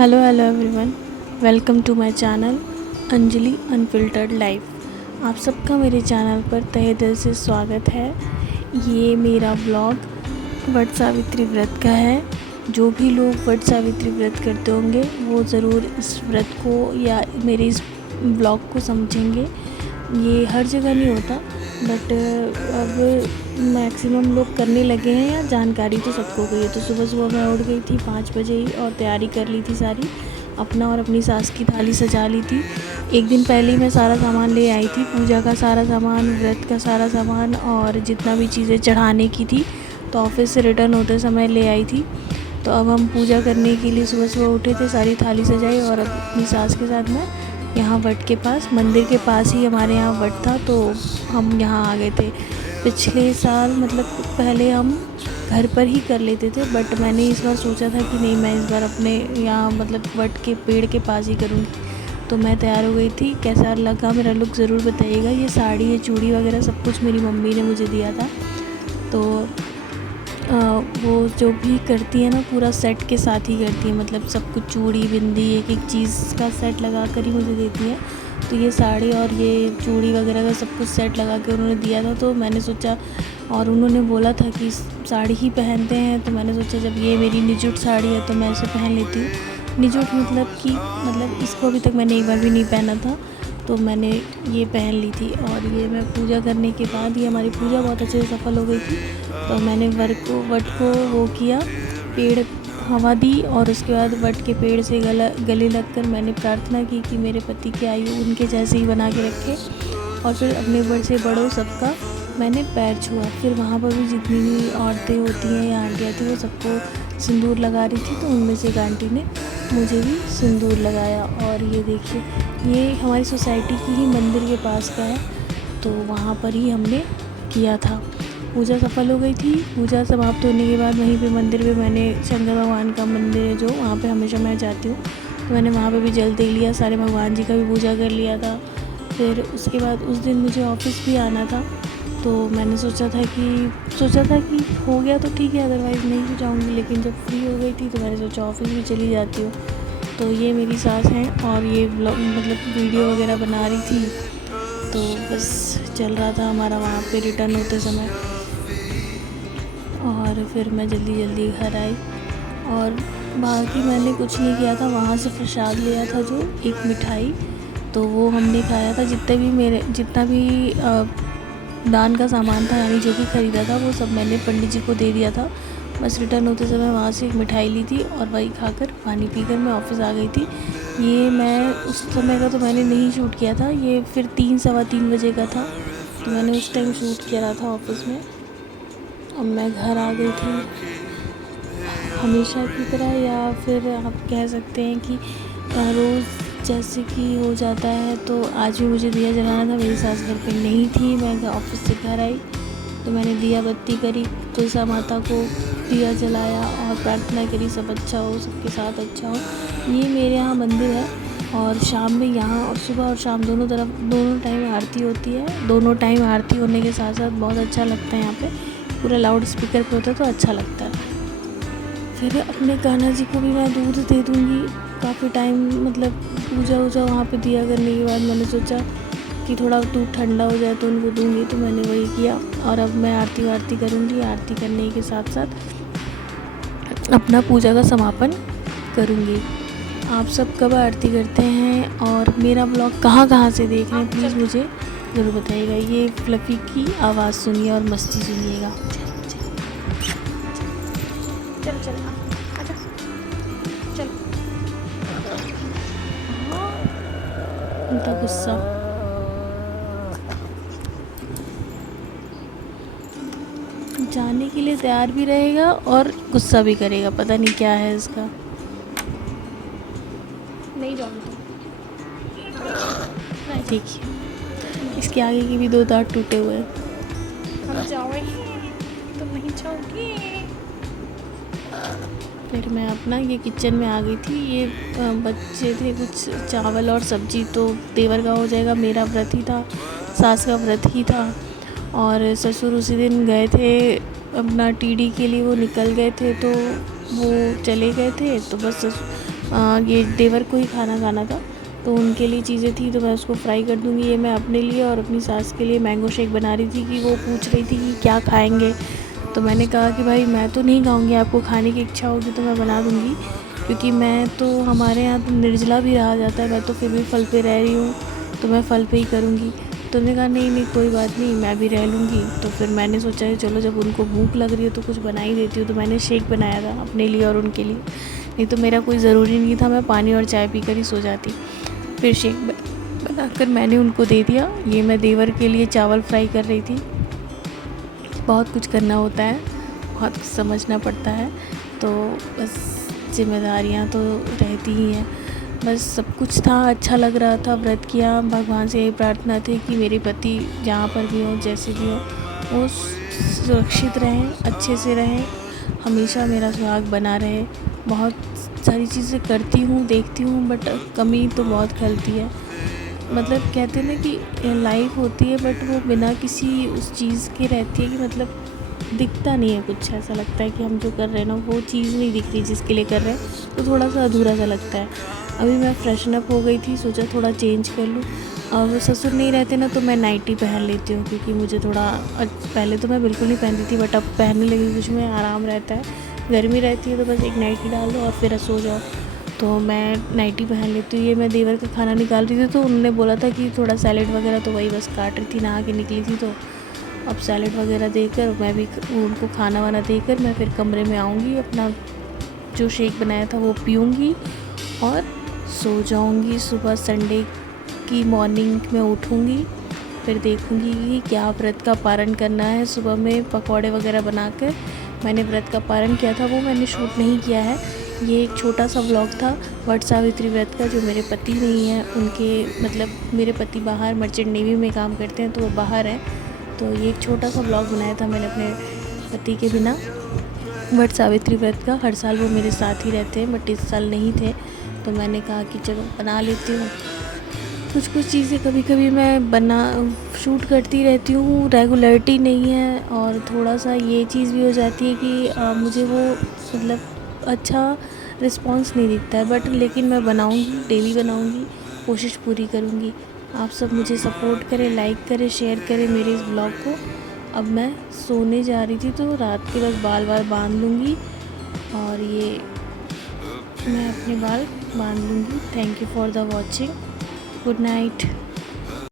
Hello everyone. Welcome to my channel Anjali unfiltered life. आप सबका मेरे चैनल पर तहे दिल से स्वागत है। ये मेरा ब्लॉग वट सावित्री व्रत का है। जो भी लोग वट सावित्री व्रत करते होंगे वो ज़रूर इस व्रत को या मेरे इस ब्लॉग को समझेंगे। ये हर जगह नहीं होता, बट अब मैक्सिमम लोग करने लगे हैं या जानकारी तो सबको गई है। तो सुबह सुबह मैं उठ गई थी 5 बजे ही और तैयारी कर ली थी सारी। अपना और अपनी सास की थाली सजा ली थी। एक दिन पहले ही मैं सारा सामान ले आई थी, पूजा का सारा सामान, व्रत का सारा सामान और जितना भी चीज़ें चढ़ाने की थी तो ऑफिस से रिटर्न होते समय ले आई थी। तो अब हम पूजा करने के लिए सुबह सुबह उठे थे, सारी थाली सजाई और अपनी सास के साथ मैं यहाँ वट के पास, मंदिर के पास ही हमारे यहाँ वट था तो हम यहाँ आ गए थे। पिछले साल मतलब पहले हम घर पर ही कर लेते थे, बट मैंने इस बार सोचा था कि नहीं, मैं इस बार अपने यहाँ मतलब वट के पेड़ के पास ही करूँगी। तो मैं तैयार हो गई थी। कैसा लगा मेरा लुक ज़रूर बताइएगा। ये साड़ी, ये चूड़ी वगैरह सब कुछ मेरी मम्मी ने मुझे दिया था। तो वो जो भी करती है ना, पूरा सेट के साथ ही करती है, मतलब सब कुछ, चूड़ी, बिंदी, एक एक चीज़ का सेट लगा कर ही मुझे देती है। तो ये साड़ी और ये चूड़ी वगैरह का सब कुछ सेट लगा के उन्होंने दिया था। तो मैंने सोचा, और उन्होंने बोला था कि साड़ी ही पहनते हैं, तो मैंने सोचा जब ये मेरी निजुट साड़ी है तो मैं इसे पहन लेती हूँ। निजुट मतलब इसको अभी तक मैंने एक बार भी नहीं पहना था, तो मैंने ये पहन ली थी। और ये मैं पूजा करने के बाद, ये हमारी पूजा बहुत अच्छे से सफल हो गई थी। तो मैंने वट को वो किया, पेड़ हवा दी और उसके बाद वट के पेड़ से गले लगकर मैंने प्रार्थना की कि मेरे पति की आयु उनके जैसे ही बना के रखे। और फिर अपने बड़े से बड़ों सबका मैंने पैर छुआ। फिर वहाँ पर भी जितनी भी औरतें होती हैं या आंटियाँ थी वो सबको सिंदूर लगा रही थी। तो उनमें से एक आंटी ने मुझे भी सिंदूर लगाया। और ये देखिए, ये हमारी सोसाइटी की ही मंदिर के पास का है, तो वहाँ पर ही हमने किया था। पूजा सफल हो गई थी। पूजा समाप्त होने के बाद वहीं पे मंदिर पे मैंने, शंकर भगवान का मंदिर है जो, वहाँ पे हमेशा मैं जाती हूँ, तो मैंने वहाँ पे भी जल दे लिया, सारे भगवान जी का भी पूजा कर लिया था। फिर उसके बाद उस दिन मुझे ऑफिस भी आना था, तो मैंने सोचा था कि हो गया तो ठीक है, अदरवाइज़ नहीं भी जाऊँगी। लेकिन जब फ्री हो गई थी तो मैंने सोचा ऑफिस भी चली जाती हूँ। तो ये मेरी सास हैं और ये ब्लॉग मतलब वीडियो वगैरह बना रही थी। तो बस चल रहा था हमारा वहाँ पे रिटर्न होते समय। और फिर मैं जल्दी घर आई और बाकी मैंने कुछ नहीं किया था। वहाँ से प्रसाद लिया था, जो एक मिठाई, तो वो हमने खाया था। जितना भी दान का सामान था, यानी जो भी ख़रीदा था, वो सब मैंने पंडित जी को दे दिया था। बस रिटर्न होते समय वहाँ से एक मिठाई ली थी और वही खाकर, पानी पीकर मैं ऑफ़िस आ गई थी। ये मैं उस समय का तो मैंने नहीं शूट किया था, ये फिर 3 सवा 3 बजे का था, तो मैंने उस टाइम शूट किया था ऑफिस में। अब मैं घर आ गई थी हमेशा की तरह, या फिर आप कह सकते हैं कि रोज़ जैसे कि हो जाता है। तो आज भी मुझे दिया जलाना था, मेरी सास घर पे नहीं थी। मैं ऑफिस से घर आई तो मैंने दिया बत्ती करी, तुलसा माता को दिया जलाया और प्रार्थना करी सब अच्छा हो, सबके साथ अच्छा हो। ये मेरे यहाँ मंदिर है और शाम में यहाँ, और सुबह और शाम दोनों टाइम आरती होती है। दोनों टाइम आरती होने के साथ साथ बहुत अच्छा लगता है। यहाँ पे पूरा लाउड स्पीकर पे होता है तो अच्छा लगता है। फिर अपने कान्हा जी को भी मैं दूध दे दूँगी। काफ़ी टाइम मतलब पूजा वूजा वहाँ पे दिया करने के बाद मैंने सोचा कि थोड़ा दूध ठंडा हो जाए तो उनको दूँगी, तो मैंने वही किया। और अब मैं आरती वारती करूँगी। आरती करने के साथ साथ अपना पूजा का समापन करूँगी। आप सब कब आरती करते हैं और मेरा ब्लॉग कहाँ से देख रहे हैं, प्लीज़ मुझे ज़रूर बताइएगा। ये फ्लफ़ी की आवाज़ सुनिए और मस्ती सुनिएगा। चल आजा, चल। उनका गुस्सा, जाने के लिए तैयार भी रहेगा और गुस्सा भी करेगा, पता नहीं क्या है इसका। नहीं जाऊँगी तो देखिए, इसके आगे की भी 2 दांत टूटे हुए हैं। हम जाओगे तो नहीं जाओगे। फिर मैं अपना ये किचन में आ गई थी। ये बच्चे थे कुछ चावल और सब्जी, तो देवर का हो जाएगा, मेरा व्रत ही था, सास का व्रत ही था। और ससुर उसी दिन गए थे अपना टीडी के लिए, वो निकल गए थे, तो वो चले गए थे। तो बस ये देवर को ही खाना खाना था, तो उनके लिए चीज़ें थी तो मैं उसको फ्राई कर दूँगी। ये मैं अपने लिए और अपनी सास के लिए मैंगो शेक बना रही थी कि वो पूछ रही थी कि क्या खाएंगे। तो मैंने कहा कि भाई मैं तो नहीं खाऊंगी, आपको खाने की इच्छा होगी तो मैं बना दूँगी, क्योंकि मैं तो हमारे यहाँ तो निर्जला भी रहा जाता है, मैं तो फिर भी फल पे रह रही हूँ तो मैं फल पे ही करूँगी। तो उन्होंने कहा नहीं नहीं कोई बात नहीं, मैं भी रह लूँगी। तो फिर मैंने सोचा कि चलो जब उनको भूख लग रही है तो कुछ बना ही देती हूँ। तो मैंने शेक बनाया था अपने लिए और उनके लिए, नहीं तो मेरा कोई ज़रूरी नहीं था, मैं पानी और चाय पी कर ही सो जाती। फिर शेक बनाकर मैंने उनको दे दिया। ये मैं देवर के लिए चावल फ्राई कर रही थी। बहुत कुछ करना होता है, बहुत कुछ समझना पड़ता है, तो बस जिम्मेदारियाँ तो रहती ही हैं। बस सब कुछ था, अच्छा लग रहा था, व्रत किया। भगवान से यही प्रार्थना थी कि मेरे पति जहाँ पर भी हों, जैसे भी हों, वो सुरक्षित रहें, अच्छे से रहें, हमेशा मेरा सुहाग बना रहे। बहुत सारी चीज़ें करती हूँ, देखती हूँ, बट कमी तो बहुत खलती है। मतलब कहते हैं ना कि लाइफ होती है बट वो बिना किसी उस चीज़ के रहती है कि मतलब दिखता नहीं है कुछ। ऐसा लगता है कि हम जो कर रहे हैं ना वो चीज़ नहीं दिख रही जिसके लिए कर रहे हैं, तो थोड़ा सा अधूरा सा लगता है। अभी मैं फ्रेशन अप हो गई थी, सोचा थोड़ा चेंज कर लूँ। अब ससुर नहीं रहते ना तो मैं नाइटी पहन लेती हूँ, क्योंकि मुझे थोड़ा पहले तो मैं बिल्कुल नहीं पहनती थी बट अब पहनने लगी, कुछ में आराम रहता है। गर्मी रहती है तो बस एक नाइटी डाल दो और फिर सो जाओ, तो मैं नाइटी पहन लेती हूँ। ये मैं देवर का खाना निकाल रही थी तो उन्होंने बोला था कि थोड़ा सैलेड वगैरह, तो वही बस काट रही थी, नहा के निकली थी। तो अब सैलेड वगैरह देकर मैं भी उनको खाना वाना देकर मैं फिर कमरे में आऊँगी, अपना जो शेक बनाया था वो पीऊँगी और सो जाऊँगी। सुबह संडे की मॉर्निंग में उठूँगी, फिर देखूँगी कि क्या व्रत का पारण करना है। सुबह में पकौड़े वगैरह बनाकर मैंने व्रत का पारण किया था, वो मैंने शूट नहीं किया है। ये एक छोटा सा व्लॉग था वट सावित्री व्रत का, जो मेरे पति नहीं है उनके, मतलब मेरे पति बाहर मर्चेंट नेवी में काम करते हैं तो वो बाहर हैं। तो ये एक छोटा सा व्लॉग बनाया था मैंने अपने पति के बिना वट सावित्री व्रत का। हर साल वो मेरे साथ ही रहते हैं बट इस साल नहीं थे, तो मैंने कहा कि चलो बना लेती हूँ। कुछ चीज़ें कभी कभी मैं शूट करती रहती हूँ, रेगुलरिटी नहीं है, और थोड़ा सा ये चीज़ भी हो जाती है कि मुझे वो मतलब अच्छा रिस्पॉन्स नहीं दिखता है, बट लेकिन मैं बनाऊँगी, डेली बनाऊँगी, कोशिश पूरी करूँगी। आप सब मुझे सपोर्ट करें, लाइक करें, शेयर करें मेरे इस ब्लॉग को। अब मैं सोने जा रही थी तो रात के बस बाल बांध लूँगी, और ये मैं अपने बाल बांध लूँगी। Thank you for the watching. Good night.